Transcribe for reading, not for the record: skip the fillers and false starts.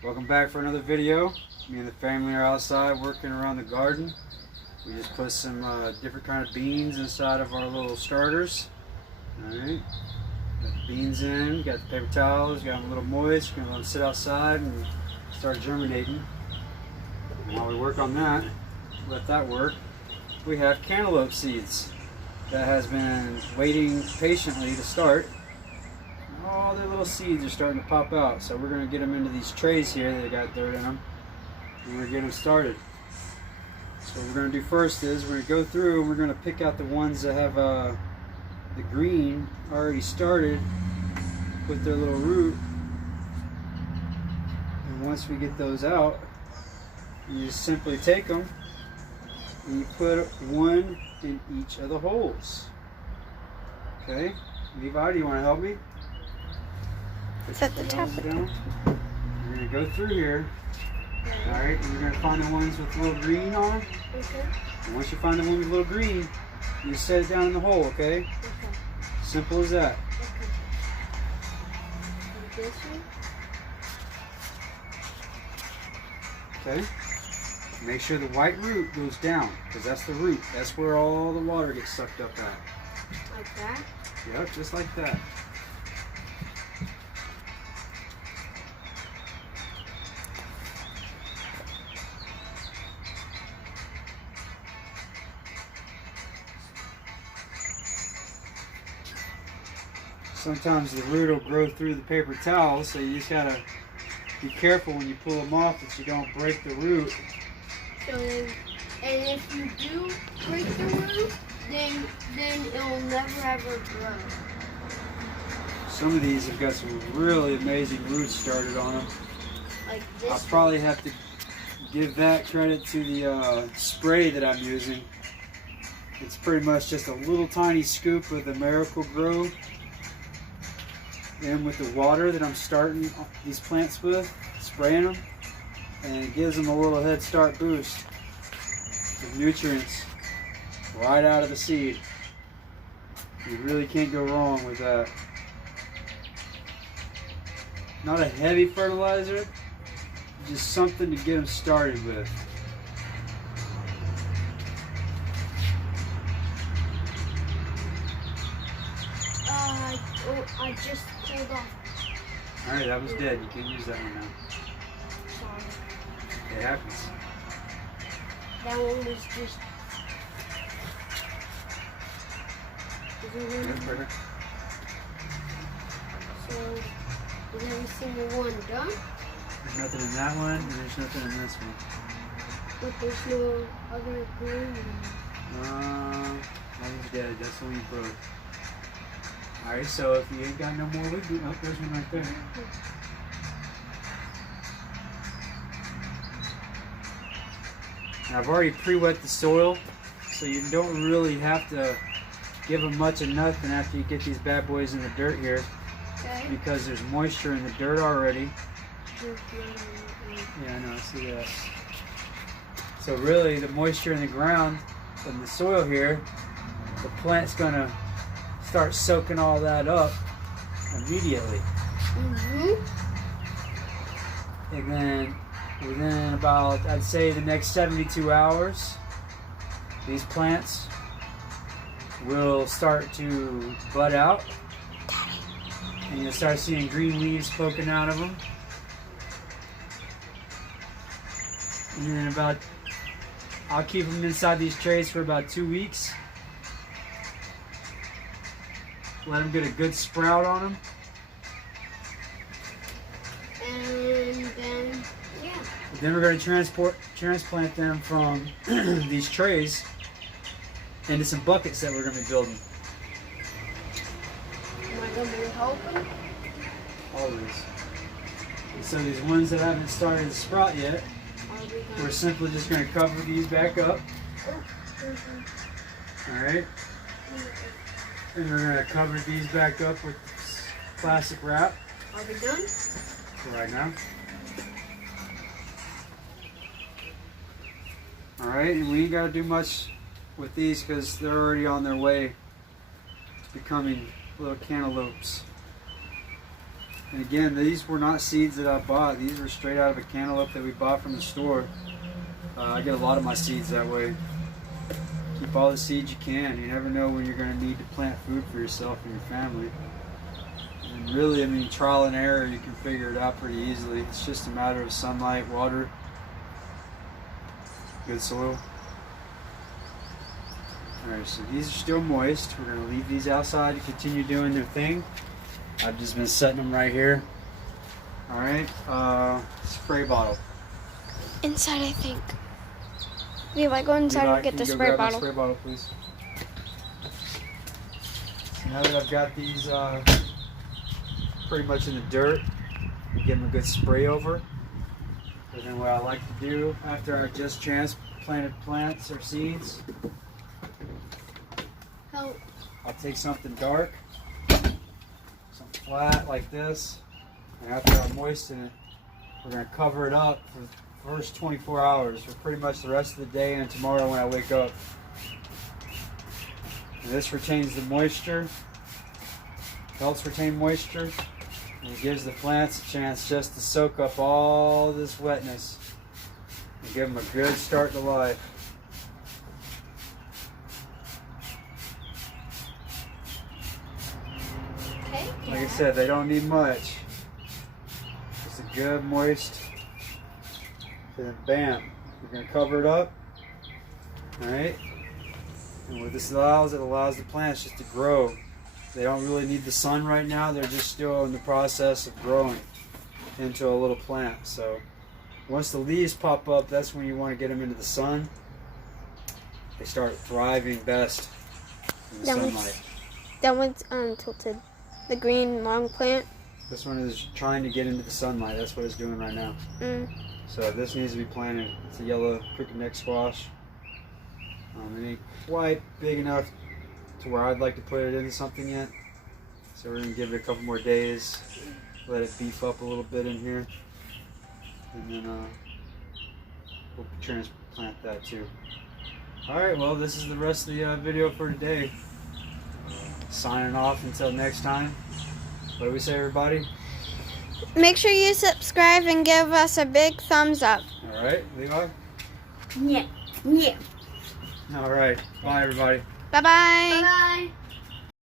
Welcome back for another video. Me and the family are outside working around the garden. We just put some different kind of beans inside of our little starters. Alright, got the beans in, got the paper towels, got them a little moist. We're going to let them sit outside and start germinating. And while we work on that, let that work, we have cantaloupe seeds that has been waiting patiently to start. All their little seeds are starting to pop out, so we're going to get them into these trays here that got dirt in them, and we're going to get them started. So what we're going to do first is we're going to go through and we're going to pick out the ones that have the green already started with their little root, and once we get those out, you just simply take them and you put one in each of the holes. Okay, Levi, do you want to help me? Set the top. We're going to go through here. Alright, and we're going to find the ones with a little green on them. Okay. And once you find the one with a little green, you set it down in the hole, okay? Okay. Simple as that. Okay. This one? Okay? Make sure the white root goes down, because that's the root. That's where all the water gets sucked up at. Like that? Yep, just like that. Sometimes the root will grow through the paper towel, so you just gotta be careful when you pull them off that you don't break the root. So then, and if you do break the root, then it will never ever grow. Some of these have got some really amazing roots started on them. Like this. I'll probably have to give that credit to the spray that I'm using. It's pretty much just a little tiny scoop of the Miracle-Gro in with the water that I'm starting these plants with, spraying them, and it gives them a little head start boost of nutrients right out of the seed. You really can't go wrong with that. Not a heavy fertilizer, just something to get them started with. I just pulled off. Alright, that was dead. You can't use that one now. Sorry. It happens. That one was just. That's better. So, is every single one done? There's nothing in that one, and there's nothing in this one. But there's no other green. That one's dead. That's the one you broke. Alright, so if you ain't got no more wood, oh, there's one right there. Now, I've already pre-wet the soil, so you don't really have to give them much of nothing after you get these bad boys in the dirt here, Okay. because there's moisture in the dirt already. Yeah, I know, I see that. So really, the moisture in the ground, in the soil here, the plant's gonna start soaking all that up immediately. And then within about, I'd say, the next 72 hours, these plants will start to bud out, and you'll start seeing green leaves poking out of them. And then I'll keep them inside these trays for about 2 weeks. Let them get a good sprout on them. And then, yeah. Then we're going to transplant them from these trays into some buckets that we're going to be building. Am I going to be helping? Always. And so these ones that haven't started to sprout yet, we're simply just going to cover these back up. Alright. And we're going to cover these back up with plastic wrap. Are we done? For right now. Alright, and we ain't got to do much with these because they're already on their way to becoming little cantaloupes. And again, these were not seeds that I bought. These were straight out of a cantaloupe that we bought from the store. I get a lot of my seeds that way. Keep all the seeds you can. You never know when you're going to need to plant food for yourself and your family. And really, I mean, trial and error, you can figure it out pretty easily. It's just a matter of sunlight, water, good soil. Alright, so these are still moist. We're going to leave these outside to continue doing their thing. I've just been setting them right here. Alright, spray bottle. Inside, I think. Levi, go inside and get the spray grab bottle. My spray bottle, please. So now that I've got these pretty much in the dirt, I give them a good spray over. And then what I like to do after I just transplanted plants or seeds, Help. I'll take something dark, something flat like this, and after I moisten it, we're going to cover it up for the first 24 hours, or pretty much the rest of the day and tomorrow when I wake up. And this retains the moisture, helps retain moisture, and it gives the plants a chance just to soak up all this wetness and give them a good start to life. Okay. Like I said, they don't need much. Just a good moist. And then bam, we're going to cover it up. Alright? And what this allows, it allows the plants just to grow. They don't really need the sun right now. They're just still in the process of growing into a little plant. So once the leaves pop up, that's when you want to get them into the sun. They start thriving best in the sunlight. That one's tilted. The green long plant. This one is trying to get into the sunlight. That's what it's doing right now. So this needs to be planted. It's a yellow crooked neck squash. It ain't quite big enough to where I'd like to put it into something yet. So we're going to give it a couple more days. Let it beef up a little bit in here. And then we'll transplant that too. Alright, well this is the rest of the video for today. Signing off until next time. What do we say, everybody? Make sure you subscribe and give us a big thumbs up. Alright, Levi? Yeah. Yeah. Alright, bye everybody. Bye-bye. Bye-bye.